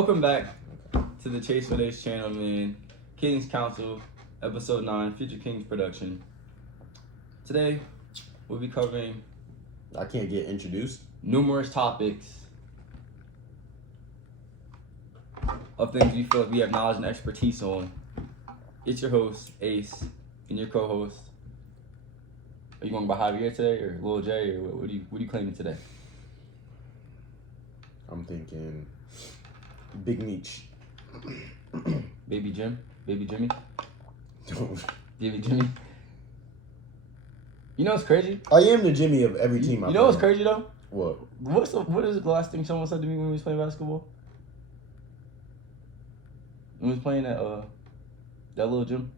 Welcome back to the Chase for Days channel, man. Kings Kounsel, episode 9, Future Kings production. Today, we'll be covering I can't get introduced. numerous topics of things we feel like we have knowledge and expertise on. It's your host, Ace, and your co-host. Are you going by Javier today, or Lil J, or what are you claiming today? I'm thinking Big Meech. Baby Jim? Baby Jimmy? Baby Jimmy? You know what's crazy? I am the Jimmy of every team. You know what's crazy though? What? What is the last thing someone said to me when we was playing basketball? When we was playing at that little gym?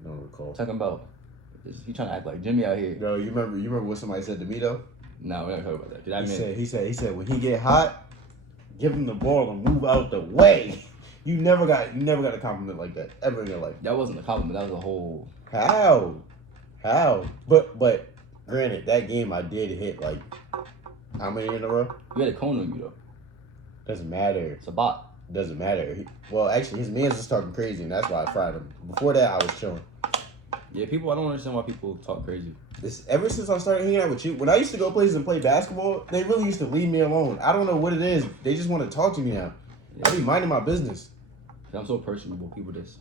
I don't recall. Talking about you trying to act like Jimmy out here. No, you remember what somebody said to me though? No, we're not talking about that. He said when he get hot, give him the ball and move out the way. You never got a compliment like that ever in your life. That wasn't a compliment. That was a whole. How? But granted, that game I did hit like how many in a row? You had a cone on you though. Doesn't matter. It's a bot. Doesn't matter. Well, actually, his man's was talking crazy, and that's why I fried him. Before that, I was chilling. Yeah, I don't understand why people talk crazy. Ever since I started hanging out with you, when I used to go places and play basketball, they really used to leave me alone. I don't know what it is. They just want to talk to me now. I be minding my business. I'm so personable. People just.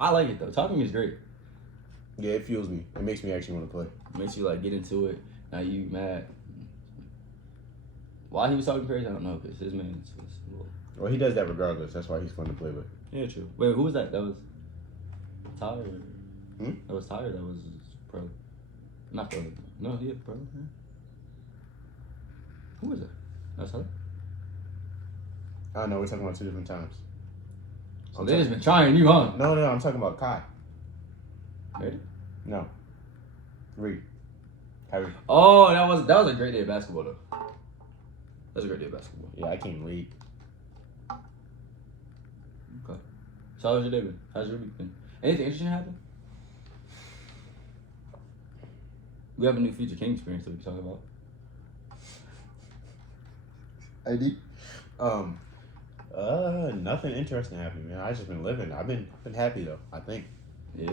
I like it though. Talking is great. Yeah, it fuels me. It makes me actually want to play. It makes you like get into it. Now you mad. Why he was talking crazy, I don't know, because his man was a little... Well, he does that regardless. That's why he's fun to play with. Yeah, true. Wait, who was that? That was Tyler. Hmm? That was Tyler. That was pro. Not pro. No, he had pro. Yeah. Who was that? That was Tyler? I don't know. We're talking about two different times. So they just been trying you, huh? No, I'm talking about Kai. Ready? No. Reed. Kyrie. Oh, that was a great day of basketball, though. That was a great day of basketball. Yeah, I came late. Okay. So how was your day been? How's your week been? Anything interesting happen? We have a new Future King experience that we can talk about. I did. Nothing interesting happening, man. I just been living. I've been happy though. I think. Yeah.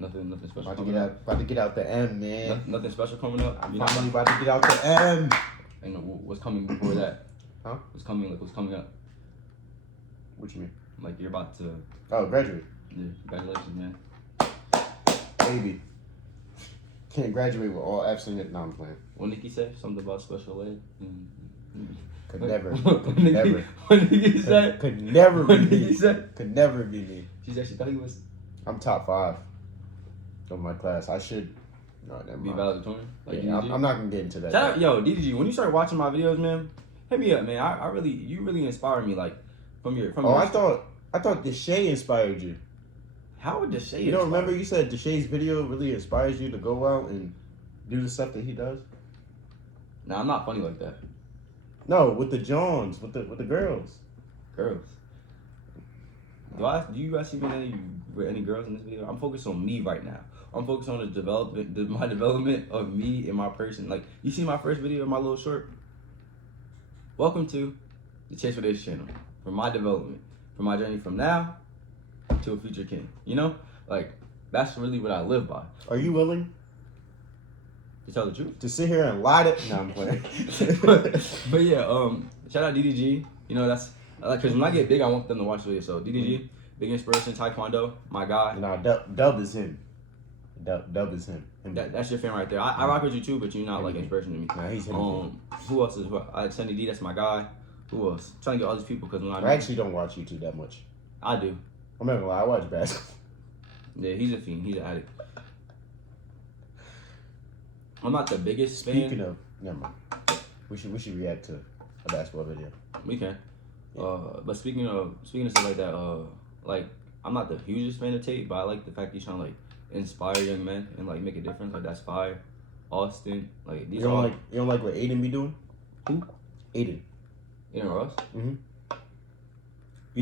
Nothing special. About to get out the M, man. Nothing special coming up. I'm finally about to get out the M. And what's coming before that? Huh? What's coming up? What you mean? Like you're about to. Oh, graduate. Yeah. Congratulations, man. Baby. Can't graduate with all F's in it. No, I'm playing. What Nikki said? Something about special ed. Could never. What Nikki said? Could never be What Nikki me. said? Could never be me. She said she thought he was. I'm top 5 of my class. I should. No, never Be mind. valedictorian. Like Yeah, I'm not gonna get into that. Shout out, yo, DDG. When you start watching my videos, man, hit me up, man. You really inspire me, like from your. I thought Deshae inspired you. How would Deshae? You don't remember you said Deshae's video really inspires you to go out and do the stuff that he does? Nah, I'm not funny like that. No, with the Johns, with the girls. Girls. Do you guys see any girls in this video? I'm focused on me right now. I'm focused on my development of me and my person. Like, you see my first video, my little short? Welcome to the Chase for Days channel. For my development. For my journey from now to a future king. You know? Like, that's really what I live by. Are you willing To tell the truth. to sit here and lie to? No, I'm playing. but yeah, shout out DDG. You know, that's because when I get big, I want them to watch the video. So DDG, big inspiration, Taekwondo, my guy. No, Dub is him. Dub is him. That's your fan right there. I rock with you too, but you're not like inspiration to me. Nah, he's him. Who else is Sunny D? That's my guy. Who else? I'm trying to get all these people because when I actually don't watch YouTube that much. I do. I'm not gonna lie, I watch basketball. Yeah, he's a fiend. He's an addict. I'm not the biggest fan. Speaking of, never mind. We should react to a basketball video. We can. Yeah. But speaking of stuff like that, like I'm not the hugest fan of Tate, but I like the fact he's trying to like inspire young men and like make a difference. Like that's fire. Austin, like these You don't like what Aiden be doing? Who? Aiden. Aaron Ross? Mm-hmm.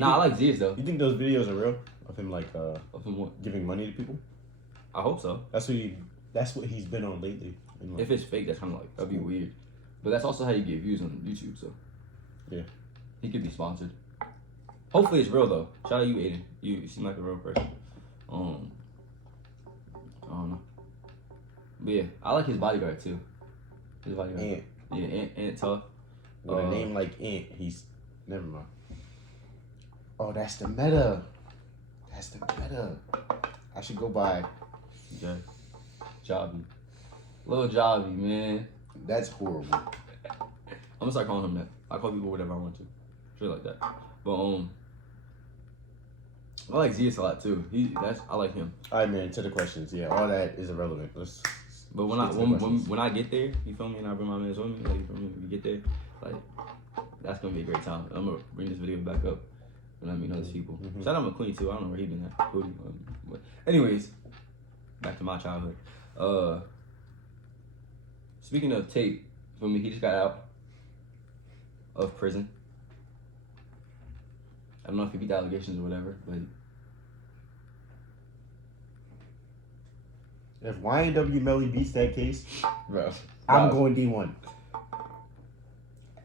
I like Ziz though. You think those videos are real? Of him like Of him what? giving money to people? I hope so. That's what he's been on lately. If it's fake, that's kind of like that'd be weird. But that's also how you get views on YouTube. So Yeah. He could be sponsored. Hopefully it's real though. Shout out you, Aiden. You seem like a real person. I don't know. But yeah, I like his bodyguard too. His bodyguard. Ant. Yeah, Ant tough. With a name like Ant, he's never mind. Oh, that's the meta. That's the meta. I should go by. Okay. Jobby. Little Jobby, man. That's horrible. I'm gonna start calling him that. I call people whatever I want to. Shit like that. But I like Zeus a lot too. I like him. All right, man. To the questions. Yeah, all that is irrelevant. But when I get there, you feel me, and I bring my man with me, like you feel me, we get there, like that's gonna be a great time. I'm gonna bring this video back up and let me know these people. Mm-hmm. Shout out McQueen too. I don't know where he been at. But anyways, back to my childhood. Speaking of Tate, for me, he just got out of prison. I don't know if he beat the allegations or whatever, but If YNW Melly beats that case, bro, I'm going D1.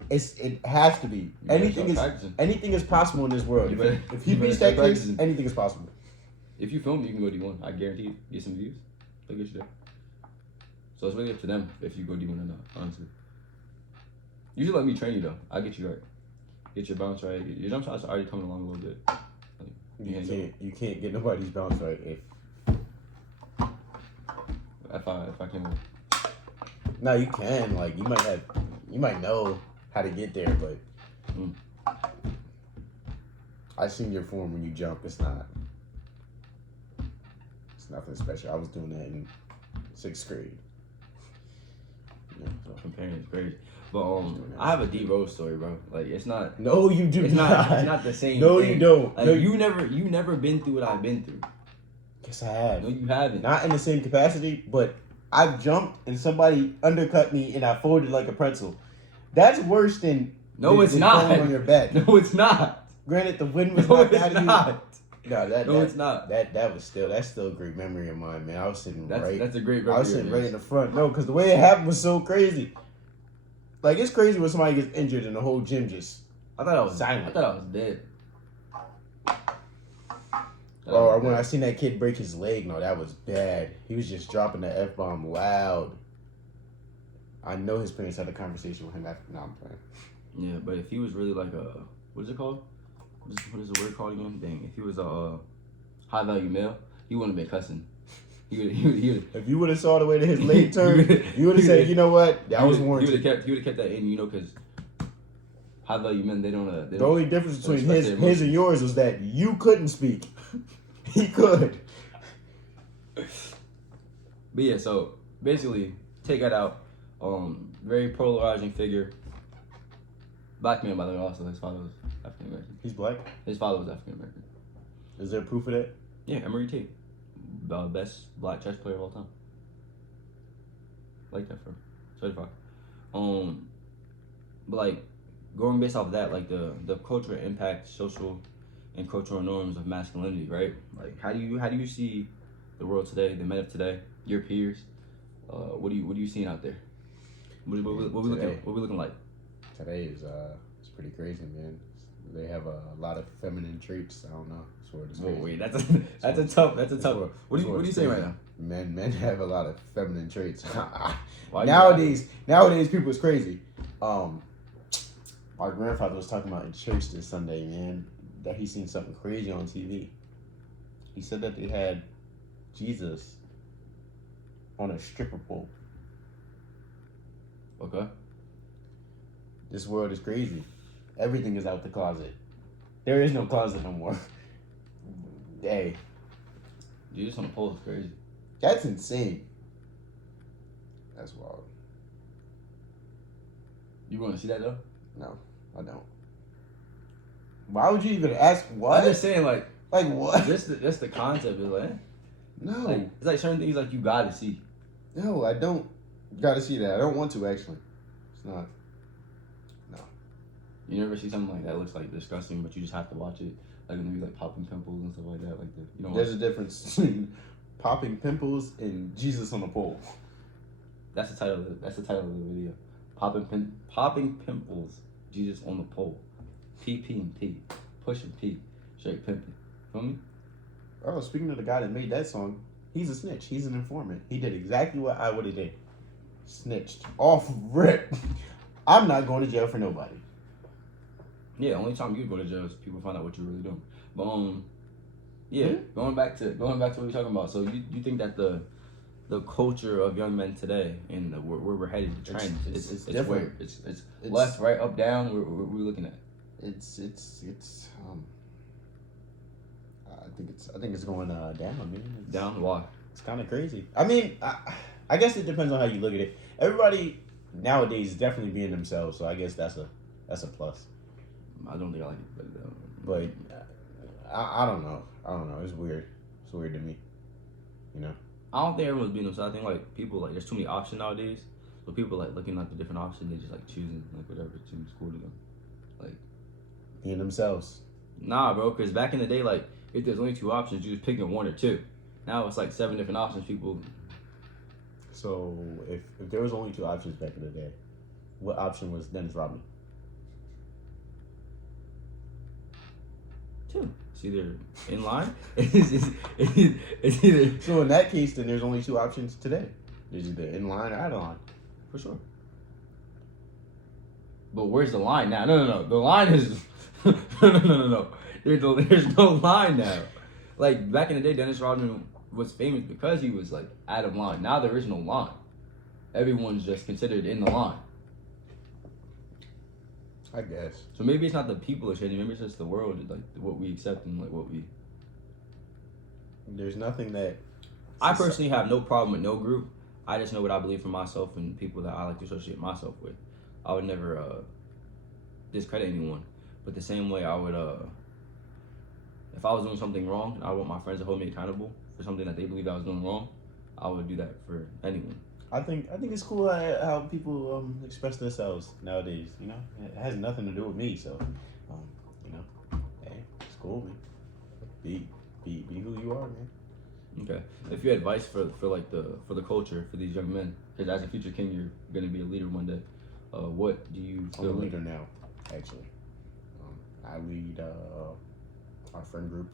It has to be. Anything is possible in this world. If he beats that case, anything is possible. If you film it, you can go D1. I guarantee you. Get some views. Look at you there. So it's really up to them if you go D1 or not, honestly. You should let me train you though. I'll get you right. Get your bounce right. Your jump shots are already coming along a little bit. You can't get nobody's bounce right if I can. No, you can. Like you might know how to get there, but I seen your form when you jump. It's nothing special. I was doing that in 6th grade. Yeah, so comparing is crazy. But I have a D Rose story, bro. Like it's not. No, you do it's not. It's not the same. No, thing. you don't. Like no, you never been through what I've been through. Yes, I have. No, you haven't. Not in the same capacity, but I've jumped and somebody undercut me and I folded like a pretzel. That's worse than it's not. falling on your back. No, it's not. Granted, the wind was No, knocked it's out of you. not. It's not. That's still a great memory of mine, man. I was sitting That's a great memory. I was sitting right in the front. No, because the way it happened was so crazy. Like it's crazy when somebody gets injured and the whole gym just silent. I thought I was dead. Or when I seen that kid break his leg, no, that was bad. He was just dropping the F-bomb loud. I know his parents had a conversation with him after. No, I'm playing. Yeah, but if he was really like a, what is it called? What is the word called again? Dang, if he was a high value male, he wouldn't have been cussing. He would. If you would have saw the way that his leg turned, you would have said, you know what, that was warranted. He would have kept that in, you know, because high value men, they don't. The only difference between his and yours was that you couldn't speak. He could. But yeah, so basically, take that out. Very polarizing figure. Black man, by the way, also his father was African American. He's black? His father was African American. Is there proof of that? Yeah, Emery Tate. Best black chess player of all time. Like that for him. Certified. But like going based off of that, like the cultural impact, social and cultural norms of masculinity, right? Like how do you see the world today, the men of today, your peers? What are you seeing out there? What we looking like? Today is it's pretty crazy, man. They have a lot of feminine traits. I don't know. Wait, that's a tough. What are you saying right now? Men have a lot of feminine traits. Nowadays people is crazy. My grandfather was talking about in church this Sunday, man, that he seen something crazy on TV. He said that they had Jesus on a stripper pole. Okay. This world is crazy. Everything is out the closet. There is no closet no more. Hey. Jesus on the pole is crazy. That's insane. That's wild. You want to see that though? No, I don't. Why would you even ask what? I'm just saying, like what? Just the concept is like, no. Like, it's like certain things like you gotta see. No, I don't gotta see that. I don't want to actually. It's not. No. You never see something like that looks like disgusting, but you just have to watch it. Like when they like popping pimples and stuff like that. Like there's a difference between popping pimples and Jesus on a pole. That's the title of the video. Popping pimples, Jesus on the pole. PP and P. Pushing P. Straight pimping. Feel me? Oh, speaking of the guy that made that song, he's a snitch. He's an informant. He did exactly what I would have did. Snitched. Off rip. I'm not going to jail for nobody. Yeah, only time you go to jail is people find out what you're really doing. But yeah, Hmm? going back to what we're talking about. So you think that the culture of young men today and where we're headed, the trend, it's different. where it's left, right, up, down. We're looking at. I think it's going down, man. Down. Why? It's kind of crazy. I mean, I guess it depends on how you look at it. Everybody nowadays is definitely being themselves, so I guess that's a plus. I don't think I like it, but I don't know. I don't know. It's weird. It's weird to me. You know. I don't think everyone's being themselves. I think like people like there's too many options nowadays. So people like looking at the different options, they just like choosing like whatever seems cool to them. Like Being themselves. nah, bro. Because back in the day, like if there's only two options, you just picking one or two. Now it's like 7 different options. People. So if there was only two options back in the day, what option was Dennis Rodman? Two. It's either in line. it's either So in that case, then there's only two options today. There's either in line or out of line. for sure. But where's the line now? No. The line is no. There's no line now. Like back in the day, Dennis Rodman was famous because he was like out of line. Now there is no line. Everyone's just considered in the line. I guess. So maybe it's not the people are changing. Maybe it's just the world, like what we accept and like what we. There's nothing that. I personally have no problem with no group. I just know what I believe for myself and people that I like to associate myself with. I would never discredit anyone, but the same way I would, if I was doing something wrong and I want my friends to hold me accountable for something that they believe I was doing wrong, I would do that for anyone. I think it's cool how people express themselves nowadays. You know, it has nothing to do with me. So, you know, hey, it's cool, man. Be who you are, man. Okay. If you had advice for the culture for these young men, because as a future king, you're gonna be a leader one day. What do you feel? I'm a leader now, actually. I lead our friend group.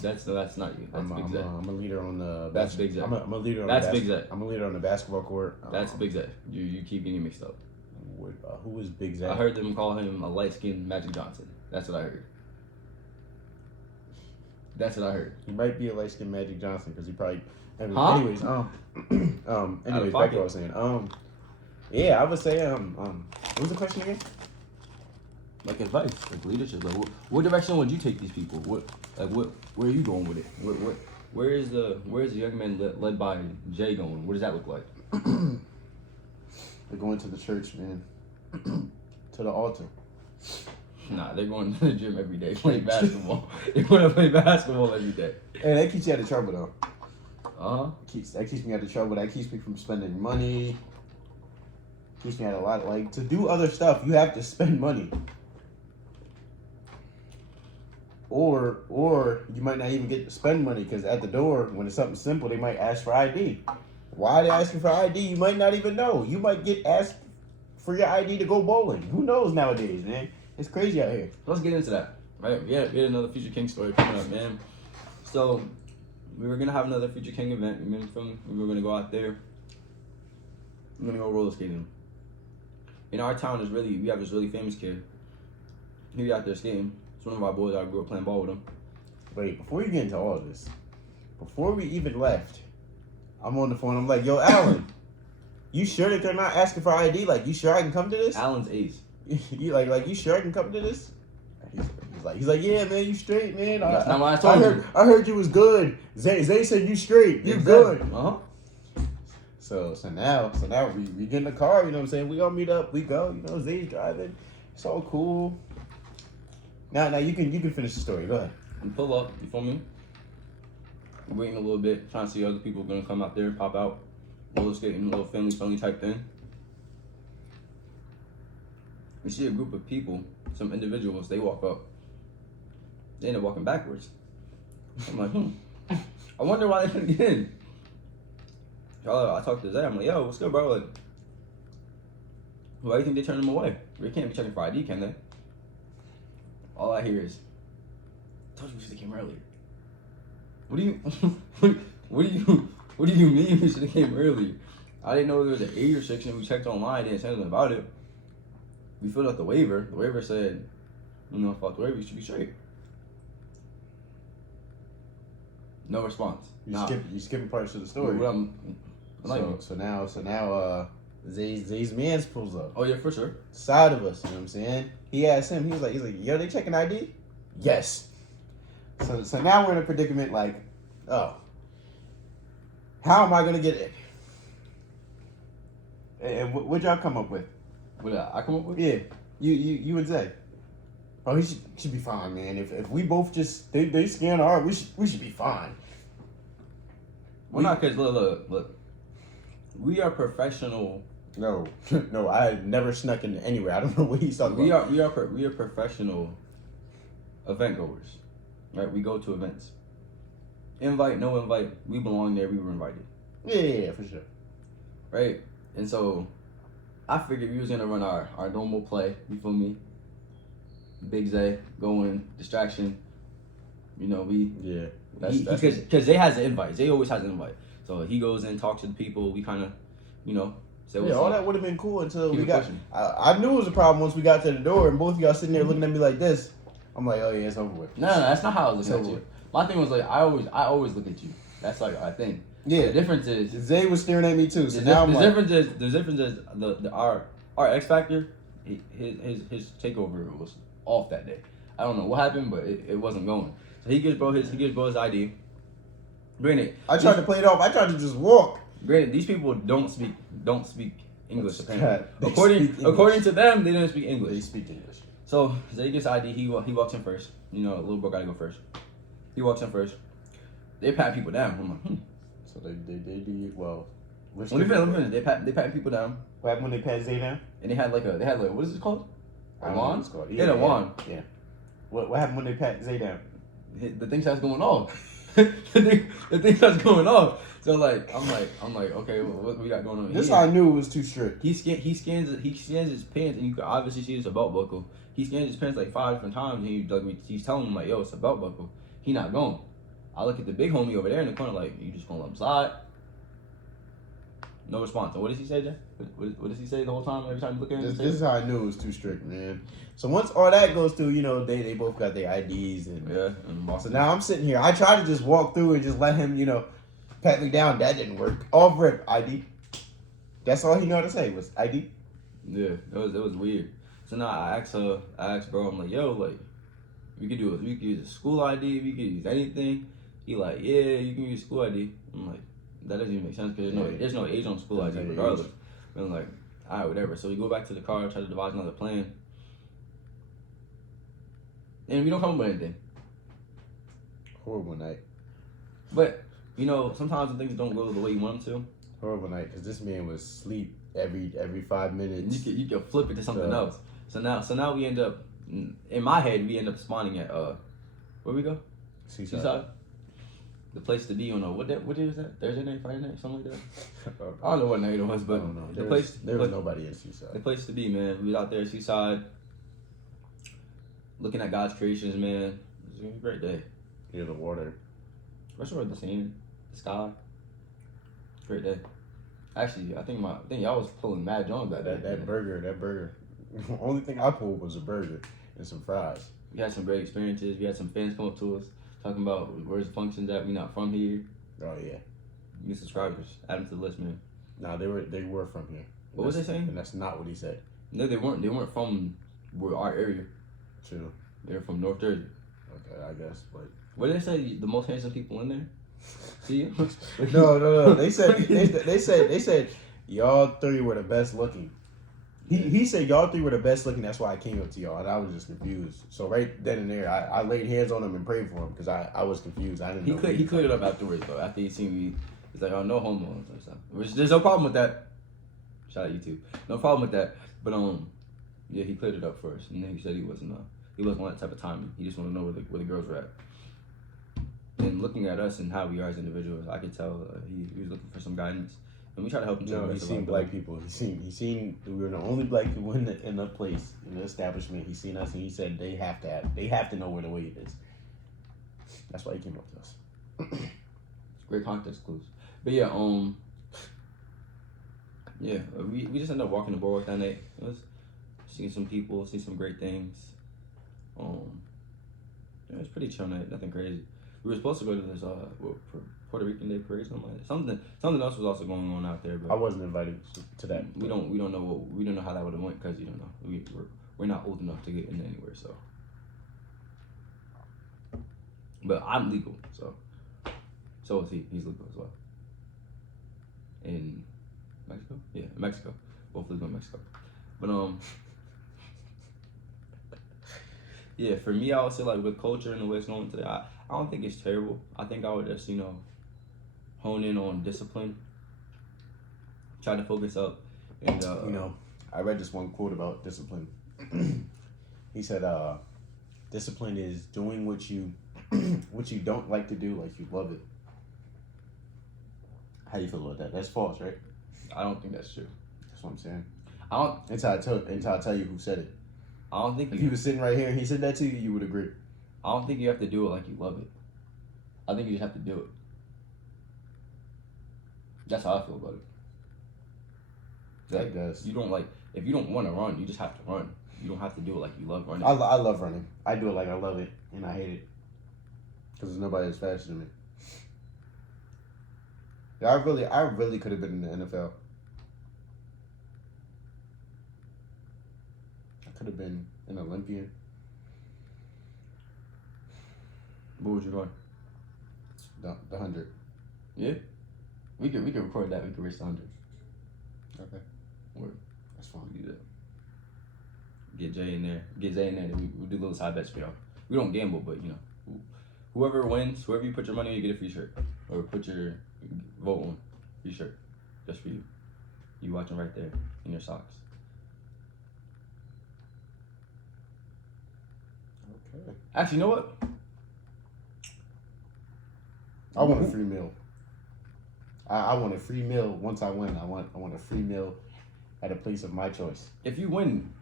That's not you. That's Big Zach. I'm a leader on the. That's Big Zach. I'm a leader on. That's Big Zach. I'm a leader on the basketball court. That's Big Zach. You keep getting mixed up. Who is Big Zach? I heard them call him a light-skinned Magic Johnson. That's what I heard. That's what I heard. He might be a light-skinned Magic Johnson because he probably. Huh? Anyways, back to what I was saying. Yeah, I would say, what was the question again? Like advice, like leadership. Like what direction would you take these people? Where are you going with it? Where is the young man led by Jay going? What does that look like? They're going to the church, man. To the altar. Nah, they're going to the gym every day, playing basketball. They're going to play basketball every day. Hey, that keeps you out of trouble, though. Uh-huh. That keeps me out of trouble. That keeps me from spending money. Keeps me out of a lot. Like, to do other stuff, you have to spend money. Or you might not even get to spend money because at the door, when it's something simple, they might ask for ID. Why they asking for ID? You might not even know. You might get asked for your ID to go bowling. Who knows nowadays, man? It's crazy out here. Let's get into that. Right? We had another Future King story coming up, man. So we were gonna have another Future King event. We were gonna go out there. We're gonna go roller skating. In our town, we have this really famous kid. He be out there skating. It's one of our boys. I grew up playing ball with him. Wait, before you get into all of this, before we even left, I'm on the phone. I'm like, yo, Alan, you sure that they're not asking for ID? Like, you sure I can come to this? Alan's ace. You like you sure I can come to this? He's like, yeah, man, you straight, man. That's not what I told you. I heard you was good. Zay said you straight. You good. Uh-huh. So now we get in the car. You know what I'm saying? We all meet up. We go. You know, Zay's driving. It's all cool. Now you can finish the story. Go ahead. We pull up. You feel me? We're waiting a little bit, trying to see other people gonna come out there, pop out, roller skating, a little family type thing. We see a group of people, some individuals. They walk up. They end up walking backwards. I'm like, I wonder why they couldn't get in. I talked to Zay. I'm like, yo, what's good, bro? Like, why do you think they turned them away? They can't be checking for ID, can they? all I hear is, I told you we should have came earlier. What do you what do you mean we should have came earlier? I didn't know there was an age restriction. We checked online, didn't say anything about it. We filled out the waiver. The waiver said, you know, fuck the waiver, you should be straight. No response. You skipping parts of the story. So now Zay's man's pulls up. Oh yeah, for sure. Side of us, you know what I'm saying? He asked him, he's like, yo, they checking ID? Yes. So now we're in a predicament like, oh, how am I gonna get in? And what'd y'all come up with? What did I come up with? Yeah, you and Zay. Oh, he should be fine, man. If we both just they scan our, we should be fine. Well, not because look. We are professional. No, I had never snuck in anywhere. I don't know what he's talking about. We are professional event goers, right? We go to events. Invite, no invite, we belong there. We were invited. Yeah, for sure. Right, and so I figured we was gonna run our normal play. You feel me? Big Zay going distraction. You know because Zay has an invite. Zay always has an invite. So he goes in, talks to the people. We kind of, you know, say what's all up. that would have been cool until Keep we it got. pushing. I knew it was a problem once we got to the door and both of y'all sitting there looking at me like this. I'm like, oh yeah, it's over with. No, that's not how I was looking It's at over you. My thing was like I always look at you. That's like our thing. Yeah. The difference is Zay was staring at me too. So the now I'm like, difference is our X Factor. His takeover was off that day. I don't know what happened, but it wasn't going. So he gives bro his ID. Granted, I tried to play it off. I tried to just walk. Granted, these people don't speak English. God, According to them, they don't speak English. They speak English. So Zay gets ID. He walks in first. You know, little bro gotta go first. He walks in first. They pat people down. I'm like, So they did well. Let me finish. They pat people down. What happened when they pat Zay down? And they had like what is it called? I don't know what it's called. Yeah, a wand. Yeah. What happened when they pat Zay down? The thing starts going off. the thing starts going off. So like I'm like okay, what we got going on? This I knew it was too strict. He scans his pants, and you can obviously see it's a belt buckle. He scans his pants like 5 different times, and he's telling him like, yo, it's a belt buckle. He not going. I look at the big homie over there in the corner like, you just gonna let him slide? No response. So what does he say, Jay? What does he say the whole time? Every time you look at him? This is how I knew it was too strict, man. So once all that goes through, you know, they both got their IDs and so now I'm sitting here. I tried to just walk through and just let him, you know, pat me down. That didn't work. Off rip ID. That's all he knew how to say was ID. Yeah, it was weird. So now I asked bro, I'm like, yo, like, we could use a school ID, we could use anything. He like, yeah, you can use school ID. I'm like, that doesn't even make sense because there's no age on school ID regardless. And I'm like, all right, whatever. So we go back to the car, try to devise another plan, and we don't come up with anything. Horrible night. But you know, sometimes when things don't go the way you want them to. Horrible night because this man was asleep every 5 minutes. You can flip it to something else. So now we end up in my head we end up spawning at where we go? Seaside. The place to be on what day was that? Thursday night, Friday night, something like that. I don't know what night it was, but there was nobody in Seaside. The place to be, man. We was out there at Seaside, looking at God's creations, man. It was a great day. Near the water. Especially the scene, the sky. Great day. Actually, I think y'all was pulling mad Jones that day. That burger. The only thing I pulled was a burger and some fries. We had some great experiences. We had some fans come up to us talking about where's the functions at. We not from here. Oh yeah. New subscribers. Add them to the list, man. Nah, they were from here. What was they saying? And that's not what he said. No, they weren't. They weren't from our area. True. They were from North Jersey. Okay, I guess, but what did they say? The most handsome people in there? See you? No. They said y'all three were the best looking. He said y'all three were the best looking. That's why I came up to y'all, and I was just confused. So right then and there, I laid hands on him and prayed for him because I was confused. I didn't know. He cleared it up afterwards though. After he seen me, he's like, "Oh, no homo." And stuff. Which there's no problem with that. Shout out YouTube. No problem with that. But yeah, he cleared it up first, and then he said he wasn't on that type of timing. He just wanted to know where the girls were at. And looking at us and how we are as individuals, I could tell he was looking for some guidance. and we try to help him. No, he's seen black people. He seen we were the only black people in the place, in the establishment. He seen us and he said they have to know where the weed is. That's why he came up to us. Great context clues. But yeah, we just ended up walking the boardwalk that night. It was seeing some people, see some great things. It was pretty chill night, nothing crazy. We were supposed to go to this Puerto Rican Day parade, something like that. Something else was also going on out there, but I wasn't invited to that. We don't know how that would have went because you don't know. We're not old enough to get in anywhere, so. But I'm legal, so is he. He's legal as well. In Mexico? Yeah, in Mexico. Both legal in Mexico. But yeah, for me, I would say like with culture and the way it's going today, I don't think it's terrible. I think I would just hone in on discipline. Try to focus up, and I read this one quote about discipline. He said, "Discipline is doing what you don't like to do, like you love it." How you feel about that? That's false, right? I don't think that's true. That's what I'm saying. I don't. Until I tell you who said it. I don't think if he was sitting right here and he said that to you, you would agree. I don't think you have to do it like you love it. I think you just have to do it. That's how I feel about it. Like, I guess. You don't if you don't want to run, you just have to run. You don't have to do it like you love running. I love running. I do it like I love it, and I hate it. Because there's nobody as fast as me. Yeah, I really could have been in the NFL. I could have been an Olympian. What would you run? The 100. Yeah? We could record that. We could race the 100. Okay. Word. That's fine. We do that. Get Zay in there. Then we'll do little side bets for y'all. We don't gamble, but whoever wins, whoever you put your money on, you get a free shirt. Or put your vote on. Free shirt. Just for you. You watching right there in your socks. Okay. Actually, you know what? I want a free meal. I want a free meal once I win. I want a free meal at a place of my choice. If you win,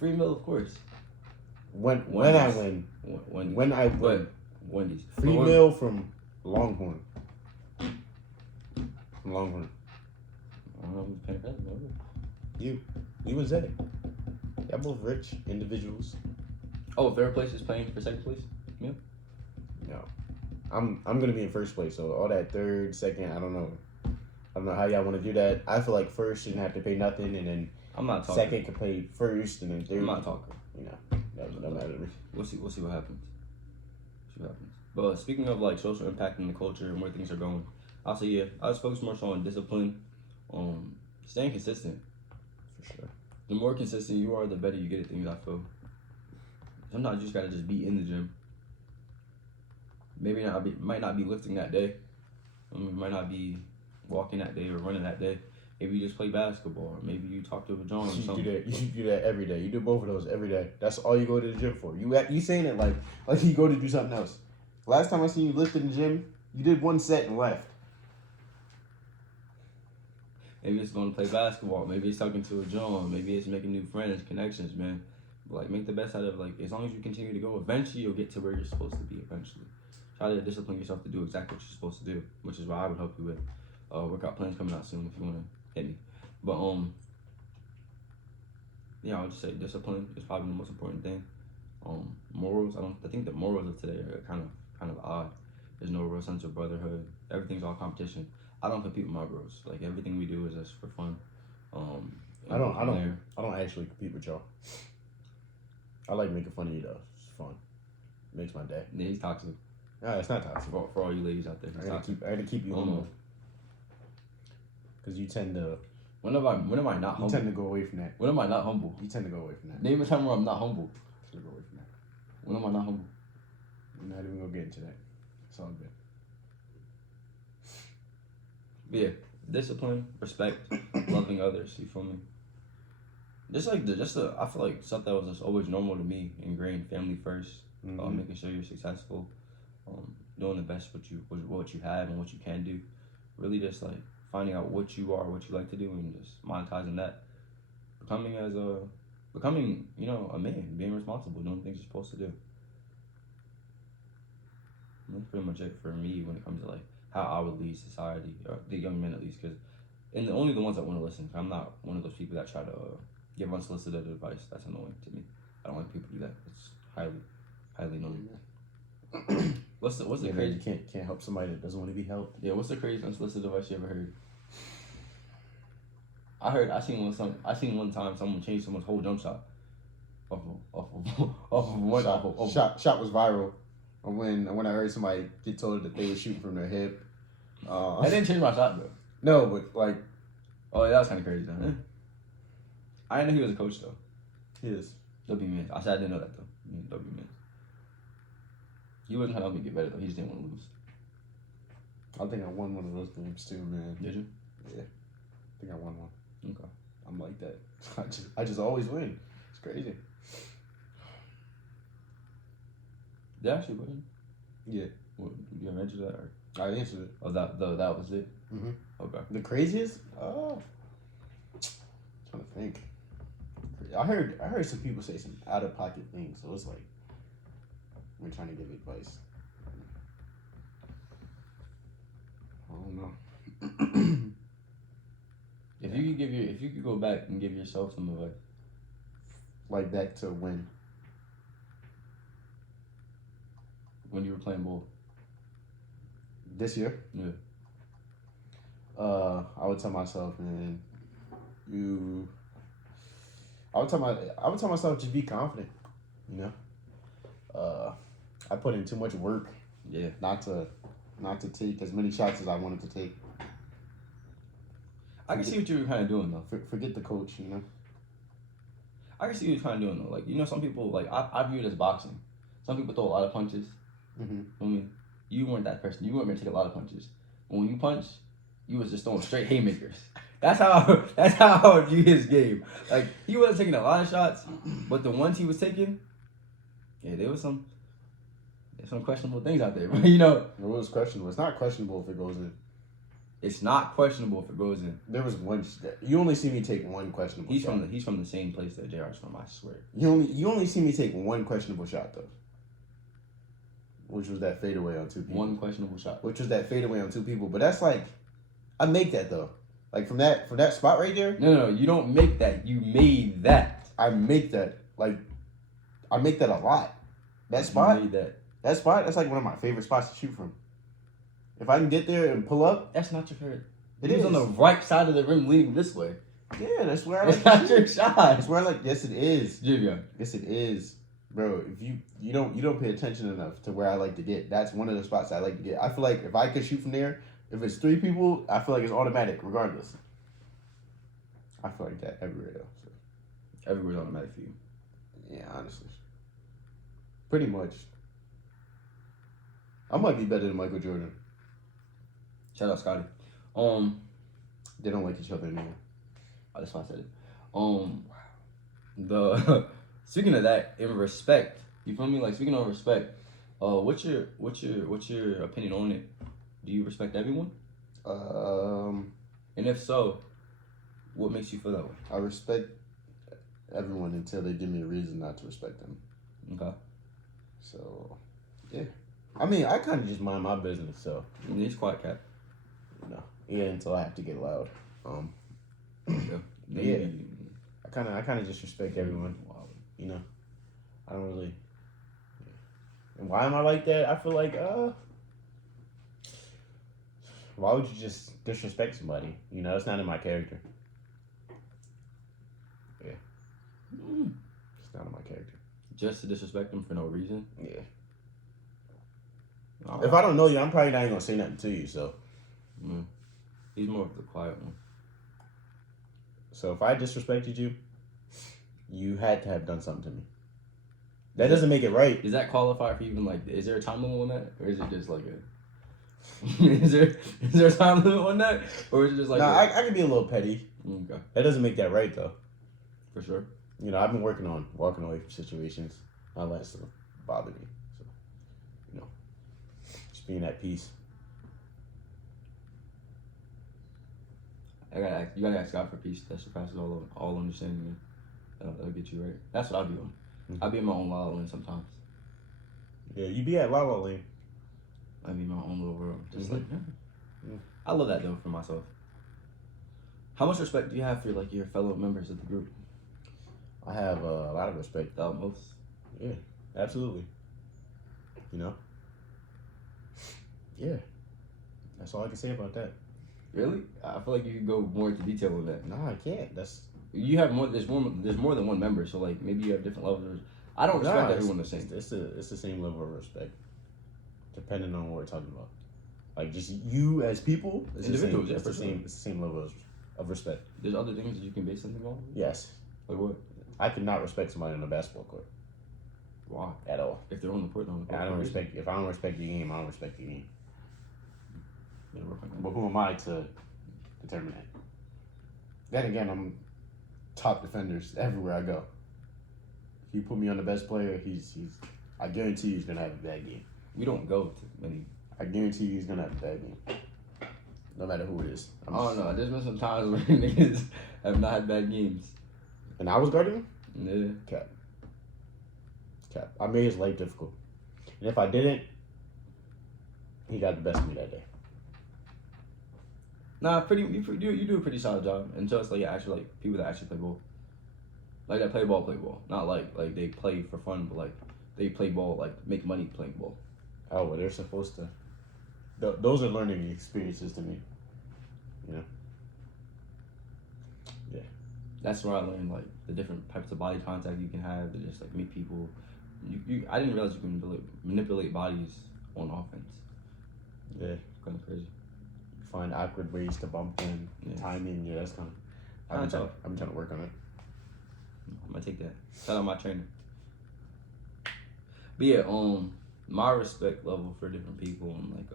free meal, of course. When I win. When I win. Wendy's. Free meal from Longhorn. From Longhorn. I don't know who's paying for that. You and Zay. Y'all both rich individuals. Oh, third place is paying for second place? Yeah. No. I'm gonna be in first place, so all that third, second, I don't know how y'all want to do that. I feel like first shouldn't have to pay nothing, and then I'm not talking. Second can pay first, and then third. I'm not talking. No matter. We'll see what happens. But speaking of like social impact in the culture and where things are going, I'll say I was focused more so on discipline, staying consistent. For sure. The more consistent you are, the better you get at things. I feel. Sometimes you just gotta just be in the gym. Might not be lifting that day. Might not be walking that day or running that day. Maybe you just play basketball. Or maybe you talk to a John or something. You should do that every day. You do both of those every day. That's all you go to the gym for. You saying it like you go to do something else. Last time I seen you lift in the gym, you did one set and left. Maybe it's going to play basketball. Maybe it's talking to a John. Maybe it's making new friends, connections, man. But make the best out of as long as you continue to go, eventually you'll get to where you're supposed to be. Eventually, try to discipline yourself to do exactly what you're supposed to do, which is what I would help you with. Workout plans coming out soon if you want to hit me. But I would just say discipline is probably the most important thing. Morals, I think the morals of today are kind of odd. There's no real sense of brotherhood. Everything's all competition. I don't compete with my bros. Everything we do is just for fun. I don't actually compete with y'all. I like making fun of you though. It's fun. It makes my day. Yeah, he's toxic. No, it's not toxic. For all you ladies out there, I gotta keep you humble. Because you tend to. When am I not humble? You tend to go away from that. When am I not humble? You tend to go away from that. Name a time where I'm not humble. You go away from that. When am I not humble? We're not even gonna get into that. It's all good. But yeah, discipline, respect, loving others. You feel me? I feel like stuff that was just always normal to me, ingrained. Family first, making sure you're successful, doing the best what you have and what you can do. Really, just finding out what you are, what you like to do, and just monetizing that. Becoming, you know, a man, being responsible, doing things you're supposed to do. That's pretty much it for me when it comes to like how I would lead society, or the young men at least, because and only the ones that want to listen. I'm not one of those people that try to give unsolicited advice. That's annoying to me. I don't like people do that. It's highly annoying. What's the Yeah, man, crazy? you can't help somebody that doesn't want to be helped. Yeah, what's the craziest unsolicited advice you ever heard? I seen one time someone changed someone's whole jump shot off of one Shot was viral when I heard somebody get told that they were shooting from their hip. I didn't change my shot though. No, but like, Oh, yeah, that was kind of crazy though. I didn't know he was a coach though. he is. W man. I said I didn't know that though. W man. He wasn't trying to help me get better though. He just didn't want to lose. I think I won one of those games too, man. Did you? Yeah, I think I won one. Okay. I'm like that. I just always win. It's crazy. Did I actually win? Yeah, What, did you ever answer that? Or? I answered it. Oh, that was it. Mm-hmm. Okay. The craziest? Oh, trying to think. I heard some people say some out of pocket things, so it's like we're trying to give advice. I don't know. If you could go back and give yourself some advice. Like back to when You were playing ball. this year. Yeah. I would tell myself, man, I would tell myself just be confident, you know. I put in too much work, Yeah. not to take as many shots as I wanted to take. I can see what you were kind of doing though. Forget the coach, you know. I can see what you're kind of doing though. Like, you know, some people, like, I view it as boxing. Some people throw a lot of punches. Mm-hmm. I mean, you weren't that person. You weren't going to take a lot of punches. When you punch, you was just throwing straight haymakers. That's how I would view his game. Like, he wasn't taking a lot of shots, but the ones he was taking, yeah, there's some questionable things out there. But, you know, It was questionable. It's not questionable if it goes in. it's not questionable if it goes in. There was one. You only see me take one questionable He's shot. from the same place that JR's from, I swear. You only see me take one questionable shot though, which was that fadeaway on two people. One questionable shot. Which was that fadeaway on two people. But that's like, I make that though. Like from that spot right there. No, you don't make that. You made that. I make that. Like, I make that a lot. That You spot. made that. That spot. That's like one of my favorite spots to shoot from. If I can get there and pull up, That's not your favorite. it He is was on the right side of the rim leaning this way. Yeah, that's where I It's like to not shoot. your shot. That's where I like. Yes, it is. Jivion. Yes, it is, bro. If you don't pay attention enough to where I like to get. That's one of the spots I like to get. I feel like if I could shoot from there, if it's three people, I feel like it's automatic regardless. I feel like that everywhere though. So. Everywhere's automatic for you. Yeah, honestly, pretty much. I might be better than Michael Jordan. Shout out Scotty. They don't like each other anymore. That's why I said it. The speaking of that, in respect, you feel me? Like speaking of respect, what's your opinion on it? Do you respect everyone? And if so, what makes you feel that way? I respect everyone until they give me a reason not to respect them. Okay. So, yeah. I mean, I kind of just mind my business, so. And he's quiet cat. No. Yeah, until I have to get loud. Yeah. Yeah. I kind of just respect everyone. You know, I don't really. And why am I like that? I feel like, why would you just disrespect somebody? You know, it's not in my character. Yeah. It's not in my character. Just to disrespect him for no reason. Yeah. All If I don't know you, I'm probably not even gonna say nothing to you. So. He's more of the quiet one. So if I disrespected you, you had to have done something to me. That doesn't make it right. Does that qualify for even like? Is there a time limit on that, or is it just like a? is there a time limit on that, or is it just like? No, I can be a little petty. Okay. That doesn't make that right though. For sure. You know, I've been working on walking away from situations. Not letting stuff bother me. So, you know, just being at peace. You gotta ask God for peace that surpasses all understanding. That'll get you right. That's what I'll be on. Mm-hmm. I'll be in my own La La Land sometimes. Yeah, you be at La La Land. I'll be in my own little world. Just Mm-hmm. I love that though for myself. How much respect do you have for like your fellow members of the group? I have a lot of respect. The utmost. Yeah, absolutely. You know? Yeah. That's all I can say about that. Really? I feel like you could go more into detail on that. Nah, I can't. That's You have more. There's more than one member, so like maybe you have different levels. I don't respect everyone the same. It's the same level of respect, depending on what we're talking about. Like just you as people, Individuals, it's the same level of respect. There's other things that you can base something on. Yes. Like what? I could not respect somebody on a basketball court. Why? At all. If they're on the court, If I don't respect your game, I don't respect your game. Yeah, But who am I to determine that? Then again, I'm top defenders everywhere I go. If you put me on the best player, I guarantee he's gonna have a bad game. We don't go to many. I guarantee he's gonna have a bad game. No matter who it is. I don't know. There's been some times where niggas have not had bad games. And I was guarding him? Yeah. Cap. I made his life difficult. And if I didn't, he got the best of me that day. Nah, you do a pretty solid job until it's like actually like people that actually play ball. Like that play ball. Not like they play for fun, but like they play ball, like make money playing ball. Oh, well, they're supposed to. Those are learning experiences to me. You know? Yeah. That's where I learned like the different types of body contact you can have to just like meet people. I didn't realize you can manipulate bodies on offense. Yeah. Kind of crazy. Find awkward ways to bump them, timing. Yeah, that's kind of. I've been trying to work on it. I'm gonna take that. Shout out my trainer. But yeah, my respect level for different people and like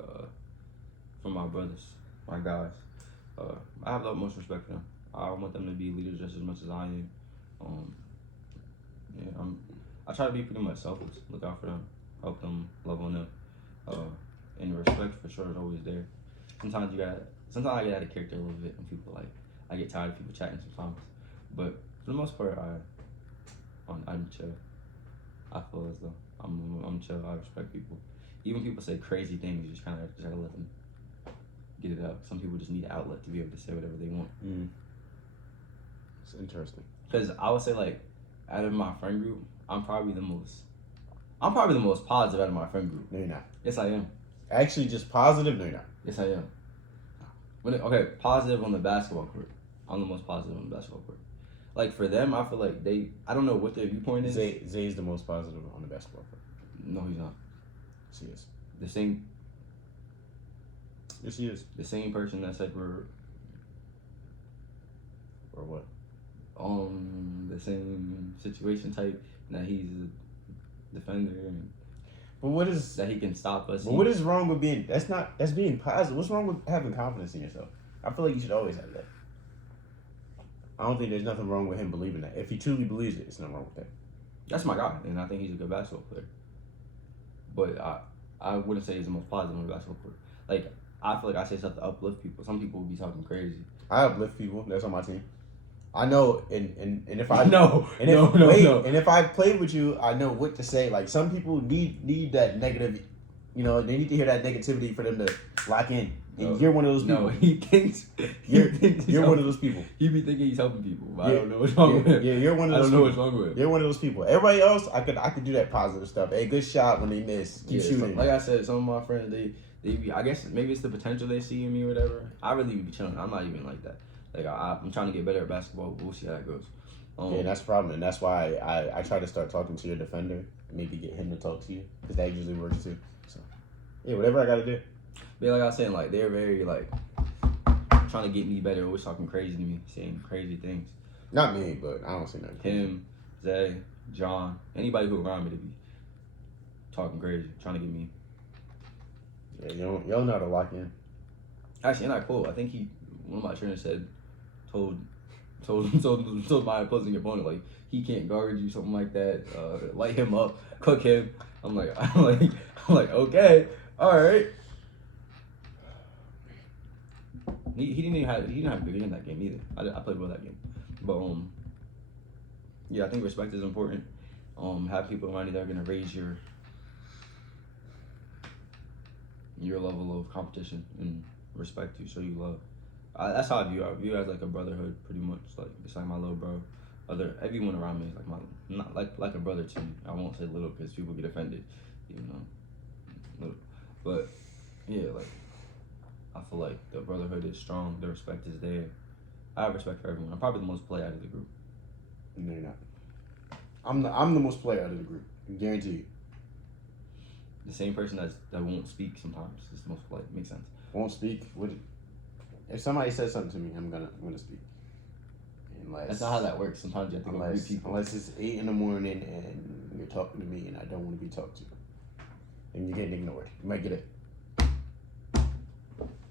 for my brothers, my guys, I have the utmost respect for them. I want them to be leaders just as much as I am. I try to be pretty much selfless. Look out for them, help them, love on them, and respect for sure is always there. Sometimes I get out of character a little bit when people like I get tired of people chatting sometimes, but for the most part I'm chill. I feel as though I'm chill. I respect people. Even people say crazy things, you just kind of gotta let them get it out. Some people just need an outlet to be able to say whatever they want. It's interesting. Because I would say like out of my friend group, I'm probably the most positive out of my friend group. No, you're not. Yes, I am. Actually, just positive. No, you're not. Yes, I am. Positive on the basketball court. I'm the most positive on the basketball court. Like for them, I feel like I don't know what their viewpoint is. Zay's the most positive on the basketball court. No, he's not. Yes, he is. The same. Yes, he is. The same person that said we're. Or what? The same situation type. That he's a defender and. But what is that he can stop us? But what is wrong with being? That's being positive. What's wrong with having confidence in yourself? I feel like you should always have that. I don't think there's nothing wrong with him believing that. If he truly believes it, it's nothing wrong with that. That's my guy, and I think he's a good basketball player. But I wouldn't say he's the most positive on the basketball court. Like I feel like I say stuff to uplift people. Some people will be talking crazy. I uplift people. That's on my team. I know, and if I no, and if I played with you, I know what to say. Like some people need that negative, they need to hear that negativity for them to lock in. And you're one of those people. No, he thinks you're one of those people. He be thinking he's helping people, but I don't know what's wrong with him. Yeah, you're one of those. I don't know what's wrong with him. You're one of those people. Everybody else, I could do that positive stuff. Hey, good shot when they miss. Keep shooting. Like I said, some of my friends they be. I guess maybe it's the potential they see in me or whatever. I really be chilling. I'm not even like that. Like I'm trying to get better at basketball, but we'll see how it goes. Yeah, that's the problem, and that's why I try to start talking to your defender, and maybe get him to talk to you, because that usually works too. So, yeah, whatever I gotta do. But like I was saying, like they're very like trying to get me better, always talking crazy to me, saying crazy things. Not me, but I don't see nothing. Him, Zay, John, anybody who around me to be talking crazy, trying to get me. Yeah, y'all know how to lock in. Actually, and I quote, I think one of my trainers said, told my opposing opponent like he can't guard you, something like that. Light him up, cook him. I'm like okay, all right. He didn't even have a big in that game either. I played well that game, but yeah, I think respect is important. Have people around you that are gonna raise your level of competition and respect you, show you love. That's how I view it. I view it as like a brotherhood, pretty much. Like it's like my little bro. Everyone around me is like not like a brother to me. I won't say little because people get offended, even though little. But yeah, like I feel like the brotherhood is strong. The respect is there. I have respect for everyone. I'm probably the most play out of the group. No, you're not. I'm the most player out of the group. I guarantee you. The same person that won't speak sometimes is the most play. Makes sense. Won't speak. If somebody says something to me, I'm gonna speak. Unless that's not how that works. Sometimes you have to go greet people. Unless it's 8 in the morning and you're talking to me and I don't want to be talked to, and you're getting ignored. You might get it.